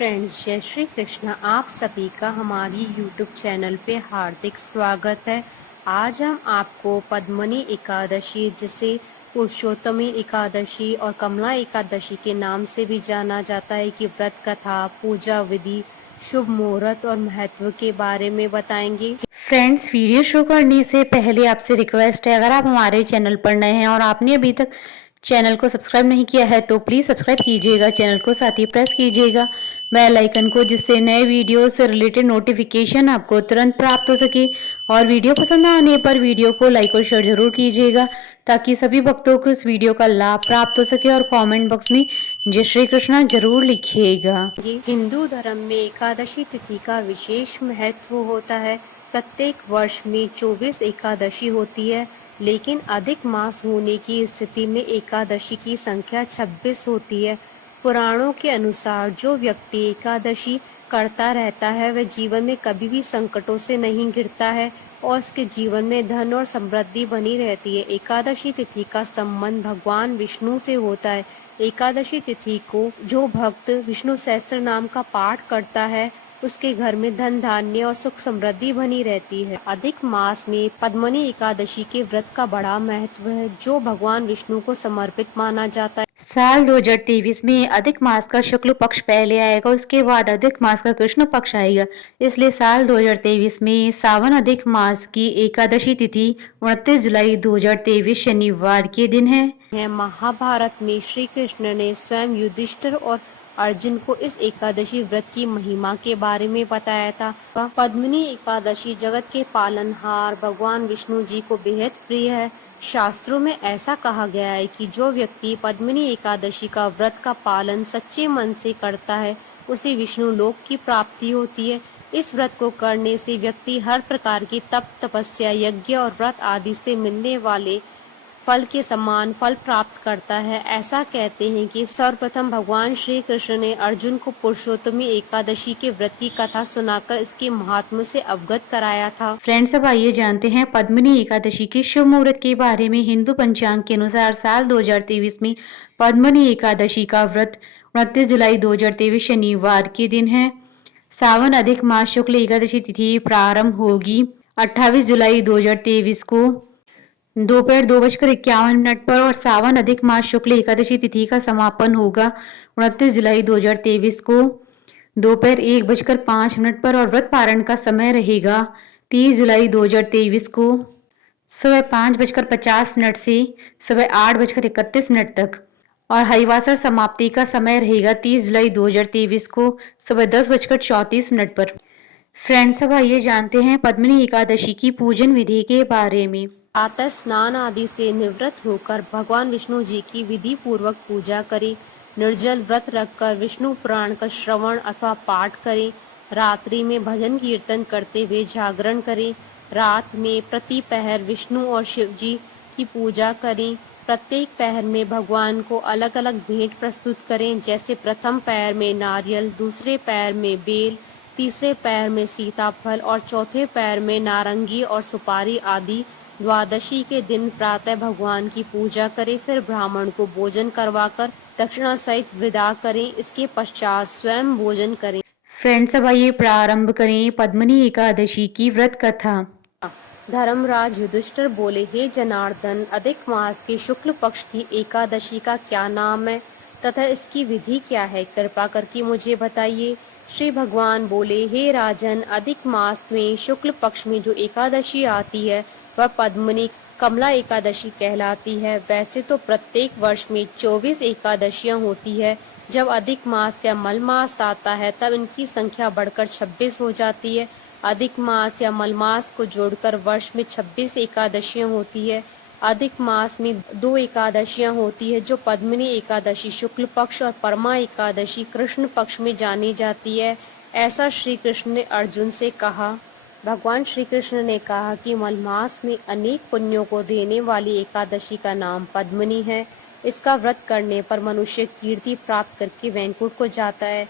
Friends, जय श्री कृष्ण। आप सभी का हमारी यूट्यूब चैनल पे हार्दिक स्वागत है। आज हम आपको पद्मनी एकादशी, जिसे पुरुषोत्तमी एकादशी और कमला एकादशी के नाम से भी जाना जाता है, कि व्रत कथा, पूजा विधि, शुभ मुहूर्त और महत्व के बारे में बताएंगे। फ्रेंड्स, वीडियो शुरू करने से पहले आपसे रिक्वेस्ट है, अगर आप हमारे चैनल पर नए हैं और आपने अभी तक चैनल को सब्सक्राइब नहीं किया है तो प्लीज़ सब्सक्राइब कीजिएगा चैनल को, साथ ही प्रेस कीजिएगा बेल आइकन को, जिससे नए वीडियो से रिलेटेड नोटिफिकेशन आपको तुरंत प्राप्त हो सके। और वीडियो पसंद आने पर वीडियो को लाइक और शेयर जरूर कीजिएगा, ताकि सभी भक्तों को इस वीडियो का लाभ प्राप्त हो सके। और कमेंट बॉक्स में जय श्री कृष्णा जरूर लिखिएगा। हिंदू धर्म में एकादशी तिथि का विशेष महत्व होता है। प्रत्येक वर्ष में 24 एकादशी होती है, लेकिन अधिक मास होने की स्थिति में एकादशी की संख्या 26 होती है। पुराणों के अनुसार जो व्यक्ति एकादशी करता रहता है, वह जीवन में कभी भी संकटों से नहीं घिरता है और उसके जीवन में धन और समृद्धि बनी रहती है। एकादशी तिथि का संबंध भगवान विष्णु से होता है। एकादशी तिथि को जो भक्त विष्णु सहस्त्र नाम का पाठ करता है, उसके घर में धन धान्य और सुख समृद्धि बनी रहती है। अधिक मास में पद्मनी एकादशी के व्रत का बड़ा महत्व है, जो भगवान विष्णु को समर्पित माना जाता है। साल 2023 में अधिक मास का शुक्ल पक्ष पहले आएगा, उसके बाद अधिक मास का कृष्ण पक्ष आएगा। इसलिए साल 2023 में सावन अधिक मास की एकादशी तिथि 29 जुलाई 2023 शनिवार के दिन है। महाभारत में श्री कृष्ण ने स्वयं युधिष्ठिर और अर्जुन को इस एकादशी व्रत की महिमा के बारे में बताया था। पद्मिनी एकादशी जगत के पालनहार भगवान विष्णु जी को बेहद प्रिय है। शास्त्रों में ऐसा कहा गया है कि जो व्यक्ति पद्मिनी एकादशी का व्रत का पालन सच्चे मन से करता है, उसे विष्णु लोक की प्राप्ति होती है। इस व्रत को करने से व्यक्ति हर प्रकार की तप, तपस्या, यज्ञ और व्रत आदि से मिलने वाले फल के समान फल प्राप्त करता है। ऐसा कहते हैं कि सर्वप्रथम भगवान श्री कृष्ण ने अर्जुन को पुरुषोत्तमी एकादशी के व्रत की कथा सुनाकर इसके महात्म्य से अवगत कराया था। फ्रेंड्स, अब आइए जानते हैं पद्मिनी एकादशी के शुभ मुहूर्त के बारे में। हिंदू पंचांग के अनुसार साल 2023 में पद्मिनी एकादशी का व्रत 29 जुलाई 2023 शनिवार के दिन है। सावन अधिक मास शुक्ल एकादशी तिथि प्रारंभ होगी 28 जुलाई 2023 को दोपहर 2:51 पर और सावन अधिक मास शुक्ल एकादशी तिथि का समापन होगा 29 जुलाई 2023 को दोपहर 1:05 पर और व्रत पारण का समय रहेगा 30 जुलाई 2023 को सुबह 5:50 से सुबह 8:31 तक। और हरिवासर समाप्ति का समय रहेगा 30 जुलाई 2023 को सुबह 10:34 पर। फ्रेंड्स, अब आइए जानते हैं पद्मिनी एकादशी की पूजन विधि के बारे में। प्रातः स्नान आदि से निवृत्त होकर भगवान विष्णु जी की विधि पूर्वक पूजा करें। निर्जल व्रत रखकर विष्णु पुराण का श्रवण अथवा पाठ करें। रात्रि में भजन कीर्तन करते हुए जागरण करें। रात में प्रति पहर विष्णु और शिव जी की पूजा करें। प्रत्येक पहर में भगवान को अलग अलग भेंट प्रस्तुत करें, जैसे प्रथम पहर में नारियल, दूसरे पहर में बेल, तीसरे पैर में सीताफल और चौथे पैर में नारंगी और सुपारी आदि। द्वादशी के दिन प्रातः भगवान की पूजा करें, फिर ब्राह्मण को भोजन करवाकर दक्षिणा सहित विदा करें। इसके पश्चात स्वयं भोजन करें। फ्रेंड्स, अब आइए प्रारंभ करें पद्मिनी एकादशी की व्रत कथा। धर्मराज युधिष्ठिर बोले, हे जनार्दन, अधिक मास के शुक्ल पक्ष की एकादशी का क्या नाम है तथा इसकी विधि क्या है? कृपा करके मुझे बताइए। श्री भगवान बोले, हे राजन, अधिक मास में शुक्ल पक्ष में जो एकादशी आती है वह पद्मिनी कमला एकादशी कहलाती है। वैसे तो प्रत्येक वर्ष में 24 एकादशियां होती है। जब अधिक मास या मल मास आता है तब इनकी संख्या बढ़कर 26 हो जाती है। अधिक मास या मल मास को जोड़कर वर्ष में 26 एकादशियां होती है। अधिक मास में 2 एकादशियां होती है, जो पद्मिनी एकादशी शुक्ल पक्ष और परमा एकादशी कृष्ण पक्ष में जानी जाती है। ऐसा श्री कृष्ण ने अर्जुन से कहा। भगवान श्री कृष्ण ने कहा कि मलमास में अनेक पुण्यों को देने वाली एकादशी का नाम पद्मिनी है। इसका व्रत करने पर मनुष्य कीर्ति प्राप्त करके वैकुंठ को जाता है,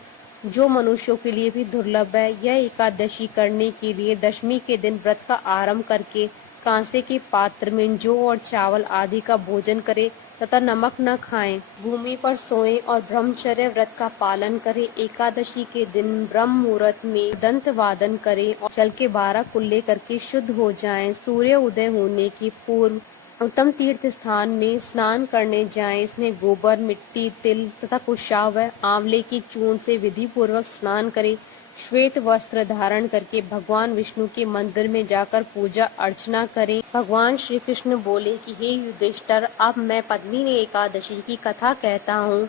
जो मनुष्यों के लिए भी दुर्लभ है। यह एकादशी करने के लिए दशमी के दिन व्रत का आरंभ करके कांसे के पात्र में जौ और चावल आदि का भोजन करे तथा नमक न खाएं, भूमि पर सोएं और ब्रह्मचर्य व्रत का पालन करें। एकादशी के दिन ब्रह्म मुहूर्त में दंत वादन करें और जल के 12 कुल्ले करके शुद्ध हो जाएं। सूर्य उदय होने के पूर्व उत्तम तीर्थ स्थान में स्नान करने जाएं। इसमें गोबर, मिट्टी, तिल तथा कुशाव व आंवले के चूर्ण से विधि पूर्वक स्नान करें। श्वेत वस्त्र धारण करके भगवान विष्णु के मंदिर में जाकर पूजा अर्चना करें। भगवान श्री कृष्ण बोले कि हे युधिष्ठिर, अब मैं पद्मिनी एकादशी की कथा कहता हूँ,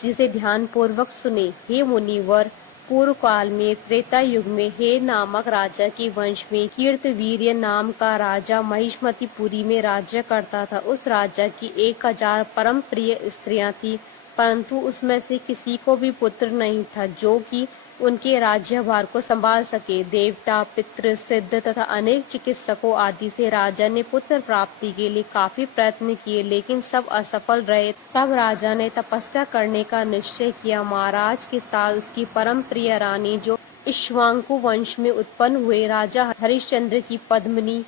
जिसे ध्यान पूर्वक सुने। हे मुनिवर, पूर्व काल में त्रेता युग में हे नामक राजा के वंश में कीर्तवीर्य नाम का राजा महिष्मतिपुरी में राज्य करता था। उस राजा की 1000 परम प्रिय स्त्रियां थी, परंतु उसमें से किसी को भी पुत्र नहीं था जो कि उनके राज्यभार को संभाल सके। देवता, पितृ, सिद्ध तथा अनेक चिकित्सकों आदि से राजा ने पुत्र प्राप्ति के लिए काफी प्रयत्न किए, लेकिन सब असफल रहे। तब राजा ने तपस्या करने का निश्चय किया। महाराज के साथ उसकी परम प्रिय रानी, जो इक्ष्वाकु वंश में उत्पन्न हुए राजा हरिश्चंद्र की पद्मिनी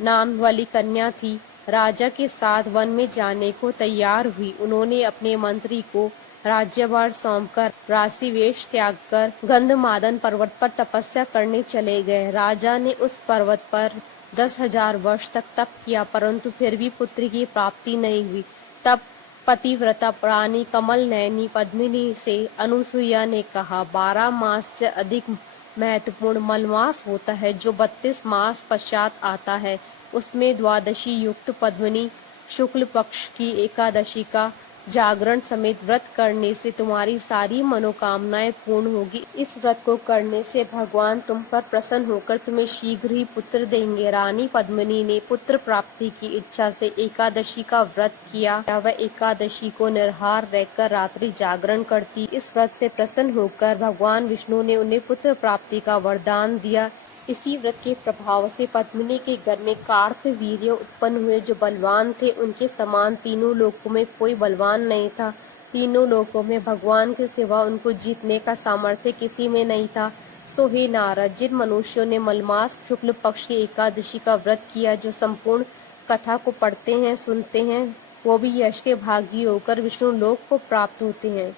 नाम वाली कन्या थी, राजा के साथ वन में जाने को तैयार हुई। उन्होंने अपने मंत्री को राज्यभार सौंपकर राशि वेश त्याग कर गंधमादन पर्वत पर तपस्या करने चले गए। राजा ने उस पर्वत पर 10,000 वर्ष तक तप किया, परंतु फिर भी पुत्र की प्राप्ति नहीं हुई। तब पतिव्रता प्राणी कमल नयनी पद्मिनी से अनुसुईया ने कहा, 12 मास से अधिक महत्वपूर्ण मलमास होता है, जो 32 मास पश्चात आता है। उसमें द्वादशी युक्त पद्मिनी शुक्ल पक्ष की एकादशी का जागरण समेत व्रत करने से तुम्हारी सारी मनोकामनाएं पूर्ण होगी। इस व्रत को करने से भगवान तुम पर प्रसन्न होकर तुम्हें शीघ्र ही पुत्र देंगे। रानी पद्मिनी ने पुत्र प्राप्ति की इच्छा से एकादशी का व्रत किया। वह एकादशी को निराहार रहकर रात्रि जागरण करती। इस व्रत से प्रसन्न होकर भगवान विष्णु ने उन्हें पुत्र प्राप्ति का वरदान दिया। इसी व्रत के प्रभाव से पद्मिनी के घर में कार्तवीर्य उत्पन्न हुए, जो बलवान थे। उनके समान तीनों लोकों में कोई बलवान नहीं था। तीनों लोकों में भगवान के सिवा उनको जीतने का सामर्थ्य किसी में नहीं था। सो हे नारद, जिन मनुष्यों ने मलमास शुक्ल पक्ष की एकादशी का व्रत किया, जो संपूर्ण कथा को पढ़ते हैं, सुनते हैं, वो भी यश के भागी होकर विष्णु लोक को प्राप्त होते हैं।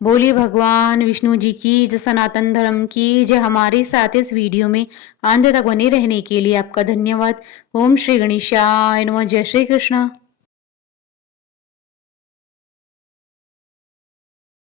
बोलिए भगवान विष्णु जी की जय, सनातन धर्म की जय। हमारे साथ इस वीडियो में अंत तक बने रहने के लिए आपका धन्यवाद। ओम श्री गणेशाय नमः। जय श्री कृष्ण।